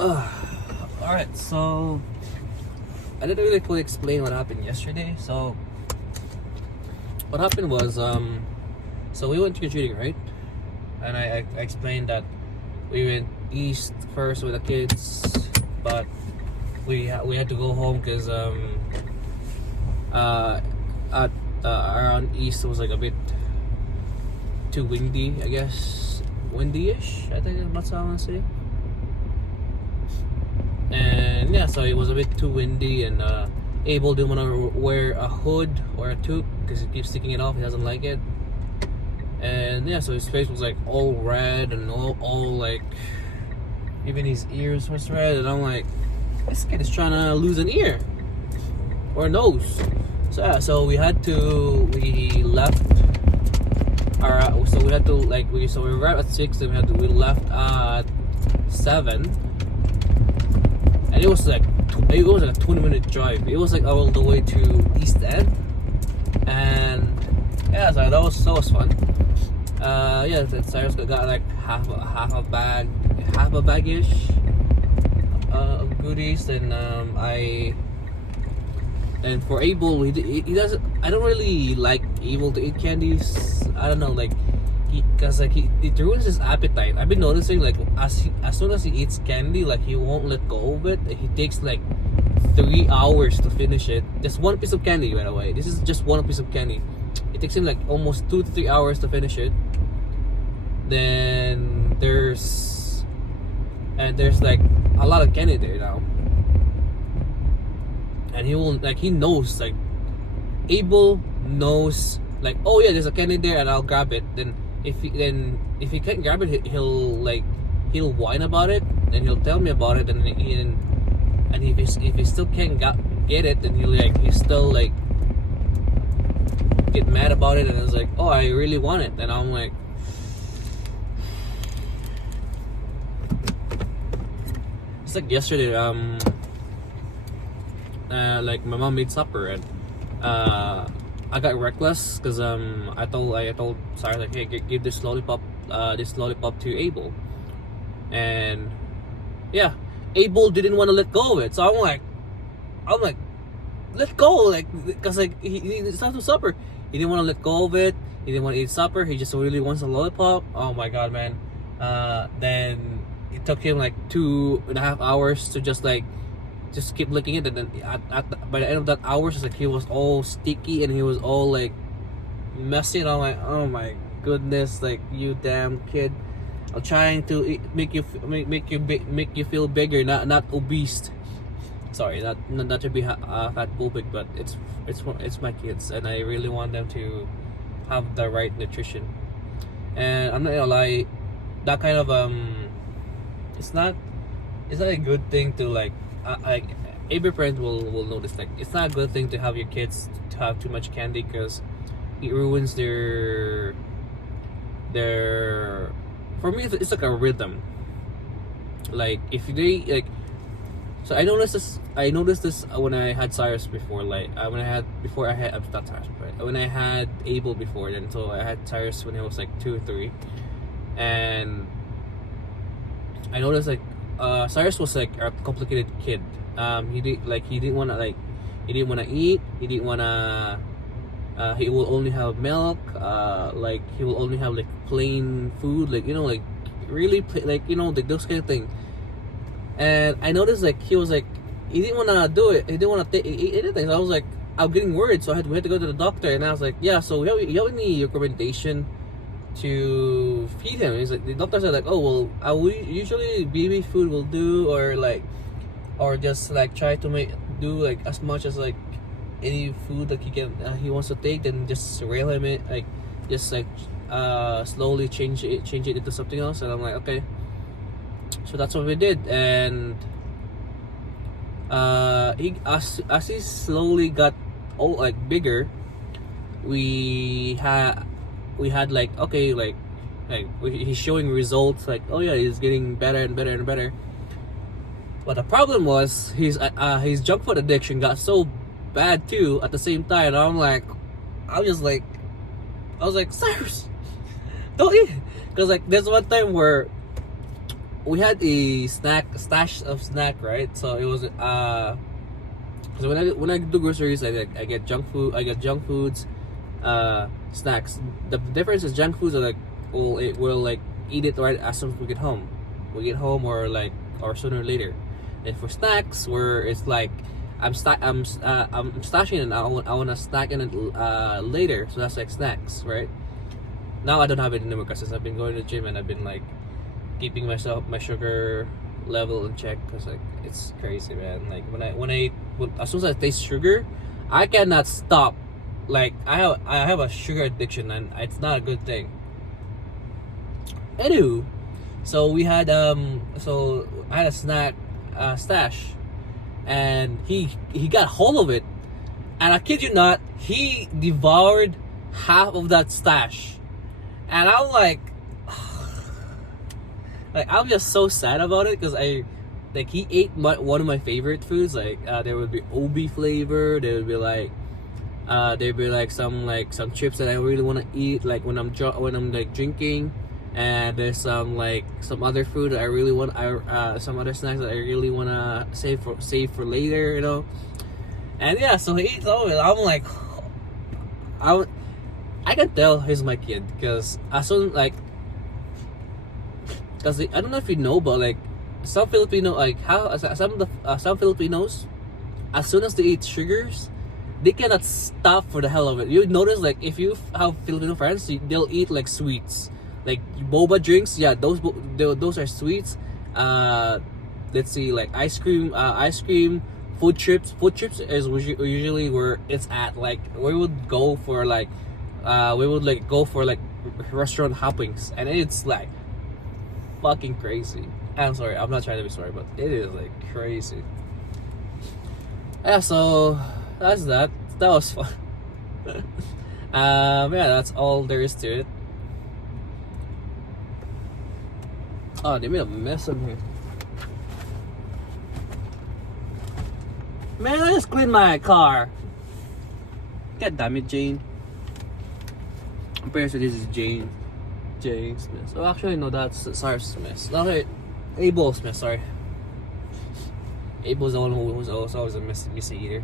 Alright, so I didn't really fully explain what happened yesterday. So what happened was so we went trick-or-treating, right? And I explained that we went east first with the kids, but we had to go home because at around east it was like a bit too windy, I guess. Windy-ish, I think that's how I want to say. And yeah, so it was a bit too windy, and Abel didn't want to wear a hood or a toque because he keeps sticking it off. He doesn't like it. And yeah, so his face was like all red and all like, even his ears was red. And I'm like, this kid is trying to lose an ear or a nose. So yeah, so we left. So we had to so we arrived at 6, and we left at 7. And it was like a 20-minute drive. It was like all the way to East End, and yeah, so that was fun. Yeah, Cyrus got like half a bagish of goodies, and and for Abel, he doesn't. I don't really like Abel to eat candies. I don't know, like it ruins his appetite. I've been noticing, like as soon as he eats candy, like he won't let go of it. He takes like 3 hours to finish it. Just one piece of candy, by the way. This is just one piece of candy. It takes him like almost 2 to 3 hours to finish it. Then there's like a lot of candy there now, and he knows, like Abel knows, like, oh yeah, there's a candy there, and I'll grab it. Then if he can't grab it, he'll whine about it, and he'll tell me about it, and if he still can't get it, then he'll still like get mad about it, and it's like, oh, I really want it, and I'm like, it's like yesterday, like my mom made supper, and I got reckless because I told Sarah, like, hey, give this lollipop to Abel, and yeah, Abel didn't want to let go of it. So I'm like, let go, like, because like it's not to supper. He didn't want to let go of it. He didn't want to eat supper. He just really wants a lollipop. Oh my god, man. Then it took him like 2.5 hours to just keep licking it, and then by the end of that hour, it's like he was all sticky and he was all like messy, and I'm like, oh my goodness, like, you damn kid. I'm trying to make you feel bigger, not obese. Sorry, not to be fat phobic, but it's my kids, and I really want them to have the right nutrition. And I'm not gonna lie, that kind of it's not a good thing to like. Every parent will notice, like, it's not a good thing to have your kids to have too much candy, because it ruins their. For me, it's like a rhythm. Like, if they like, so I noticed this when I had Cyrus before, like when I had not Cyrus, but when I had Abel before, then so I had Cyrus when he was like 2 or 3, and I noticed, like, Cyrus was like a complicated kid. He didn't want to eat. He didn't want to. He will only have milk. Like, he will only have like plain food. Like, like really like like those kind of thing. And I noticed, like, he was like, he didn't want to do it. He didn't want to eat anything. So I was like, I'm getting worried. So we had to go to the doctor, and I was like, yeah. So you have any recommendation to feed him? He's like, the doctor said, like, oh well, usually baby food will do, or just like try to do like as much as like any food that he wants to take, then just rail him it, like, just like slowly change it into something else. And I'm like, okay. So that's what we did, and as he slowly got bigger, we had like, okay, like he's showing results, like, oh yeah, he's getting better and better and better. But the problem was his junk food addiction got so bad too at the same time. And I was like, Cyrus, don't eat, because like there's one time where we had a stash of snack, right? So it was so when I do groceries, I get junk foods, snacks. The difference is junk foods are like we'll like eat it right as soon as we get home. We get home or sooner or later. And for snacks, where it's like I'm stashing it and I wanna snack in it later. So that's like snacks, right? Now I don't have it anymore because since I've been going to the gym and I've been like keeping my sugar level in check, because like it's crazy, man. Like as soon as I taste sugar, I cannot stop. Like I have a sugar addiction and it's not a good thing. Anywho, so we had so I had a snack stash, and he got hold of it, and I kid you not, he devoured half of that stash, and I'm like I'm just so sad about it because he ate one of my favorite foods. Like there would be Obi flavor. There would be like some chips that I really want to eat. Like when I'm like drinking, and there's some other food that I really want. Some other snacks that I really want to save for later. You know. And yeah, so he eats all of it. I'm like, I can tell he's my kid because as soon because I don't know if you know, but like some Filipino, some Filipinos, as soon as they eat sugars, they cannot stop for the hell of it. You notice like if you have Filipino friends, they'll eat like sweets, like boba drinks. Yeah, those are sweets. Let's see, like ice cream, food trips. Food trips is usually where it's at. Like we would go for restaurant hoppings, and it's like fucking crazy. I'm sorry, I'm not trying to be sorry, but it is like crazy. Yeah, so that's that. That was fun. Yeah, that's all there is to it. Oh, they made a mess in here. Man, I just cleaned my car. God damn it, Jane. I'm pretty sure this is Jane Smith. Oh, actually, no, that's Sarah Smith. Okay, Abel Smith, sorry. Abel's the one who was always a messy eater.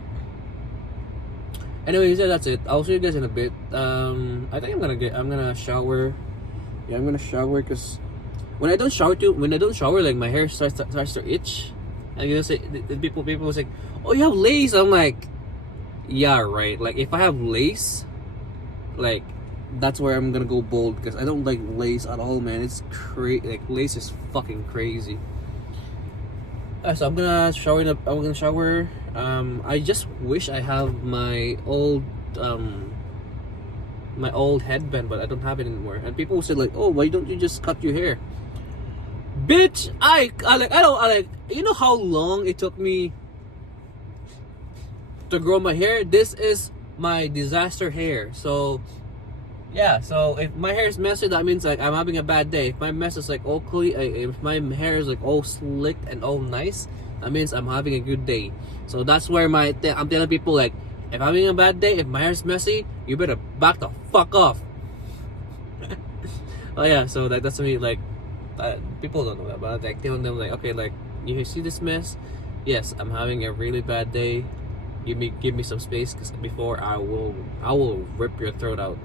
Anyway, so that's it. I'll see you guys in a bit. I think I'm gonna shower. Yeah, I'm gonna shower because when I don't shower, like my hair starts to itch. And you know, say people was like, "Oh, you have lace." I'm like, "Yeah, right." Like if I have lace, like that's where I'm gonna go bold because I don't like lace at all, man. It's crazy. Like lace is fucking crazy. So I'm gonna shower. I just wish I have my old headband, but I don't have it anymore. And people said like, "Oh, why don't you just cut your hair?" Bitch, you know how long it took me to grow my hair? This is my disaster hair. So yeah, so if my hair is messy, that means like I'm having a bad day. If my mess is like all clean, if my hair is like all slicked and all nice, that means I'm having a good day. So that's where I'm telling people like, if I'm having a bad day, if my hair is messy, you better back the fuck off. Oh yeah, so that's me like. People don't know that, but like telling them like, okay, like you see this mess, yes, I'm having a really bad day. Give me some space, because before I will rip your throat out.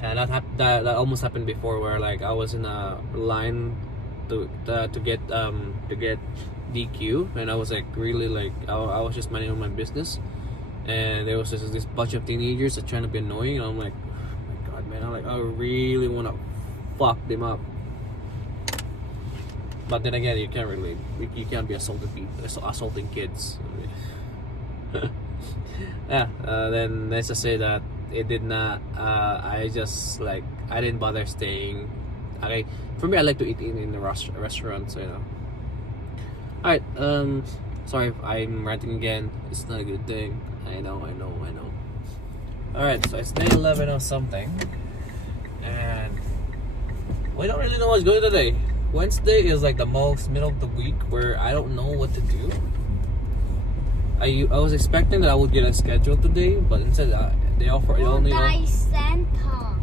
And that almost happened before, where like I was in a line to get DQ, and I was like really like I was just minding my business, and there was just this bunch of teenagers that trying to be annoying, and I'm like, oh my god, man, I really want to fuck them up. But then again, you can't be assaulting kids. Yeah. Then let's just say that it did not. I didn't bother staying. Okay, for me, I like to eat in the restaurants. You know. All right. Sorry if I'm ranting again. It's not a good thing. I know. All right. So it's 9:11 or something, and we don't really know what's going today. Wednesday is like the most middle of the week where I don't know what to do. I was expecting that I would get a schedule today, but instead they only Santa.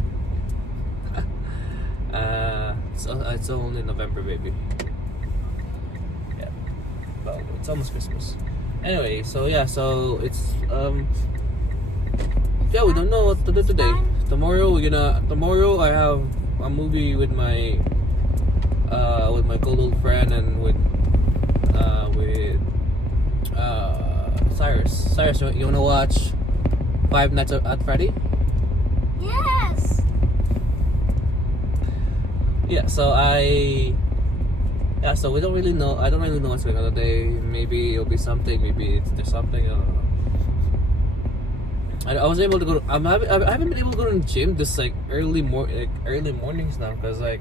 It's only November, baby. Yeah, well, it's almost Christmas. Anyway, so yeah, so it's yeah, we don't know what to do today. Tomorrow I have a movie with my good old friend and with Cyrus. Cyrus, you wanna watch Five Nights at Freddy? Yes. Yeah, so so we don't really know. I don't really know what's going on today. Maybe it'll be something. Maybe there's something. I don't know. I was able to go. I haven't been able to go to the gym this like early mornings now because like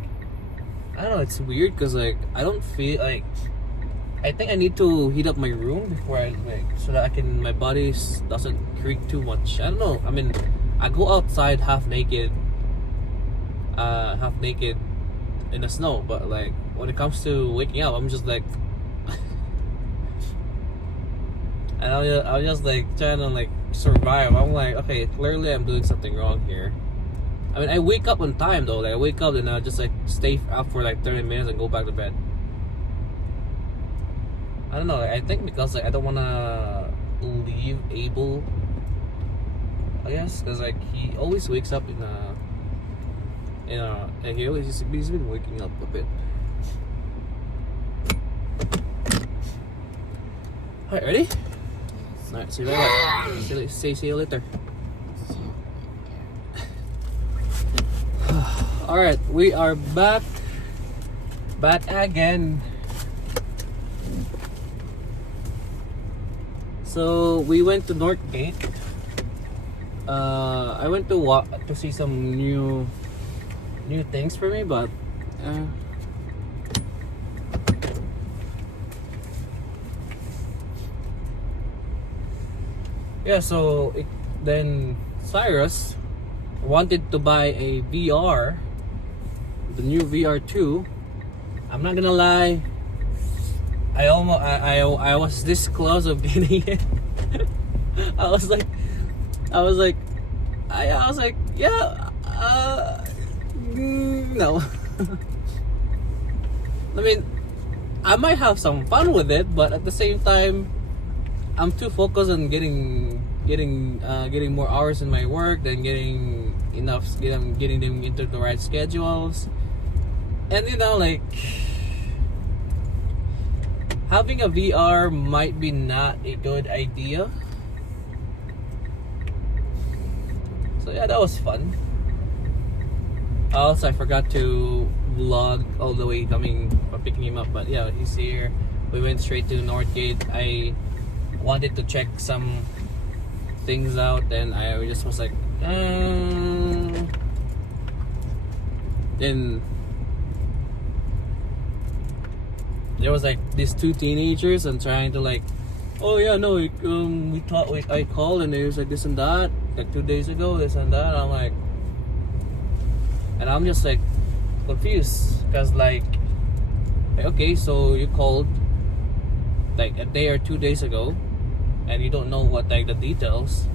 I don't know. It's weird because like I don't feel like. I think I need to heat up my room before I so that my body doesn't creak too much. I don't know. I mean, I go outside half naked in the snow, but like when it comes to waking up, I'm just like, and I'm just like trying to like survive. I'm like, okay, clearly I'm doing something wrong here. I mean, I wake up on time though. Like I wake up and I just like stay up for like 30 minutes and go back to bed. I don't know. Like, I think because like I don't wanna leave Abel. I guess because like he always wakes up and he's been waking up a bit. Alright, ready? Alright, see you later. See you later. Alright, we are back again. So we went to Northgate. I went to see some new things for me, but yeah. So then Cyrus wanted to buy a VR, the new VR2. I'm not gonna lie. I was this close of getting it. I was like, yeah, no. I mean, I might have some fun with it, but at the same time, I'm too focused on getting more hours in my work than getting them into the right schedules, and like. Having a VR might be not a good idea. So yeah, that was fun. Also, I forgot to vlog all the way picking him up, but yeah, he's here. We went straight to Northgate. I wanted to check some things out, and I just was like, then there was like these two teenagers and trying to like, oh yeah, no, I called and it was like this and that, like 2 days ago, this and that. I'm just like confused because like, okay, so you called like a day or 2 days ago, and you don't know what like the details.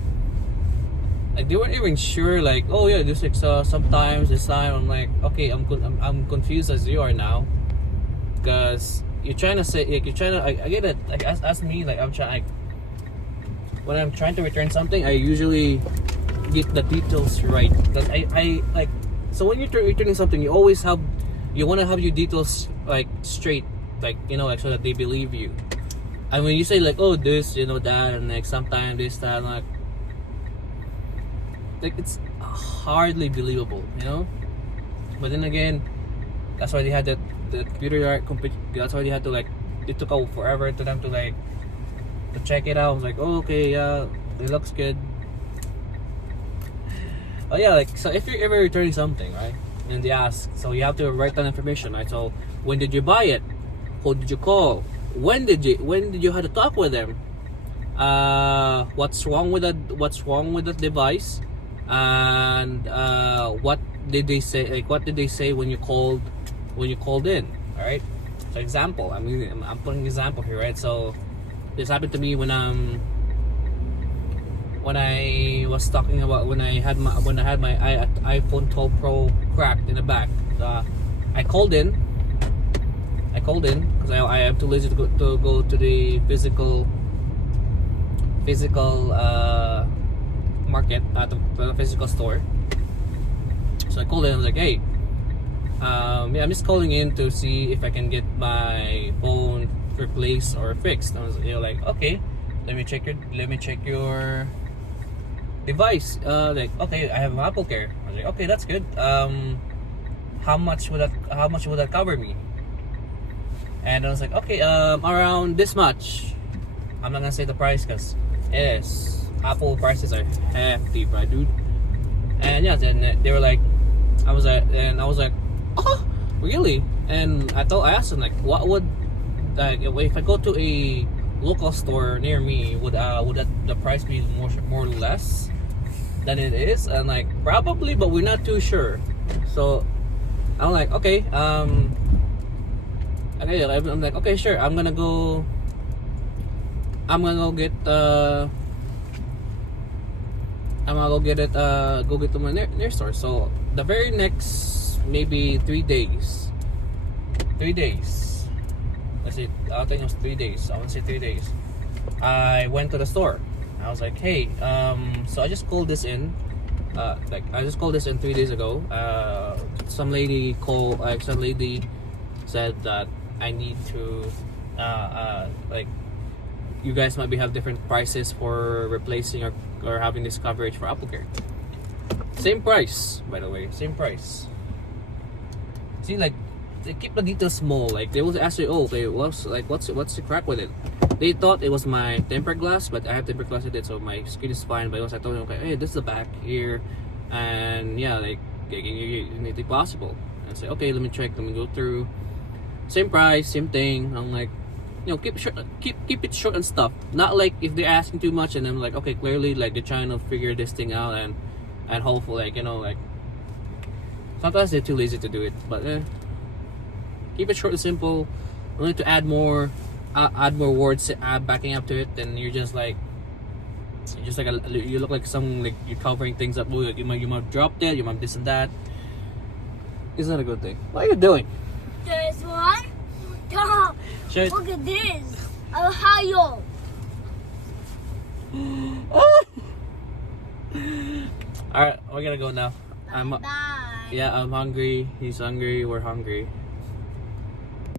Like they weren't even sure. Like, oh yeah, this like sometimes this time. I'm like, okay, I'm confused as you are now, because. You're trying to say, like, I get it. Like, ask me, like, when I'm trying to return something, I usually get the details right. Because I like, so when you're returning something, you want to have your details, like, straight, like, like, so that they believe you. And when you say, like, oh, this, that, and, like, sometimes this, that, like, it's hardly believable, But then again, that's why they had the computer. That's why they had to like. It took forever to them to like to check it out. I was like, oh, okay, yeah, it looks good. Oh yeah, like so if you're ever returning something, right? And they ask, so you have to write down information, right? So when did you buy it? Who did you call? When did you have to talk with them? What's wrong with the device? And what did they say? Like, what did they say when you called in? All right. So example. I'm putting an example here, right? So this happened to me when I was talking about when I had my iPhone 12 Pro cracked in the back. I called in because I am too lazy to go to the physical market at the physical store. So I called in. I was like, hey, yeah, I'm just calling in to see if I can get my phone replaced or fixed. I was, like, okay, let me check your device. Like, okay, I have an Apple Care. I was like, okay, that's good. How much would that cover me? And I was like, okay, around this much. I'm not gonna say the price because yes, Apple prices are hefty, bro, dude. And yeah, then they were like, I was like, oh, really? And I asked them, like, what would, like, if I go to a local store near me, would that the price be more or less than it is? And like, probably, but we're not too sure. So I'm like, okay, I'm like, okay, sure, I'm gonna go get to my near store. So the very next maybe 3 days. Let's see, I think it was 3 days. I want to say 3 days. I went to the store. I was like, hey, so I just called this in. I just called this in 3 days ago. Some lady said that I need to like, you guys might have different prices for replacing or having this coverage for Apple Care. Same price, by the way, same price. See, like, they keep the details small. Like, they will ask you, oh, okay, what's the crack with it? They thought it was my tempered glass, but I have tempered glass with it, so my screen is fine. But I told them, okay, hey, this is the back here, and yeah, like, anything possible. And I say, okay, let me go through. Same price, same thing. I'm like, keep it short and stuff. Not like if they're asking too much, and I'm like, okay, clearly, like, they're trying to figure this thing out, and hopefully, like, like, sometimes they're too lazy to do it, but keep it short and simple. Only to add more words backing up to it, then you're just like you look like some, like, you're covering things up. You might have dropped it, you might have this and that. Is that a good thing? What are you doing? This one? Stop. Shit. Look at this. Ohio. Alright, we're gonna go now. Bye. Yeah, I'm hungry. He's hungry. We're hungry.